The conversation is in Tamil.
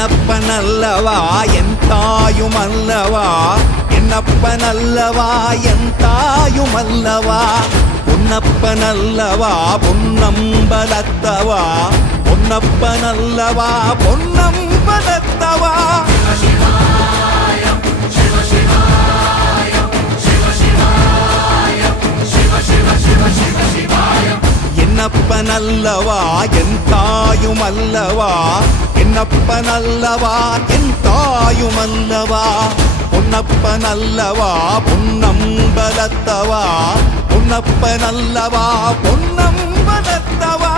என்னப்பனல்லவா என் தாயுமல்லவா, என்னப்பனல்லவா என் தாயுமல்லவா, பொன்னப்பனல்லவா பொன்னம்பலத்தவா, பொன்னப்பனல்லவா பொன்னம்பலத்தவா. என்னப்பனல்லவா என் தாயுமல்லவா, என்னப்பனல்லவா என் தாயுமல்லவா, பொன்னப்பனல்லவா பொன்னம்பலத்தவா, பொன்னப்பனல்லவா பொன்னம்பலத்தவா.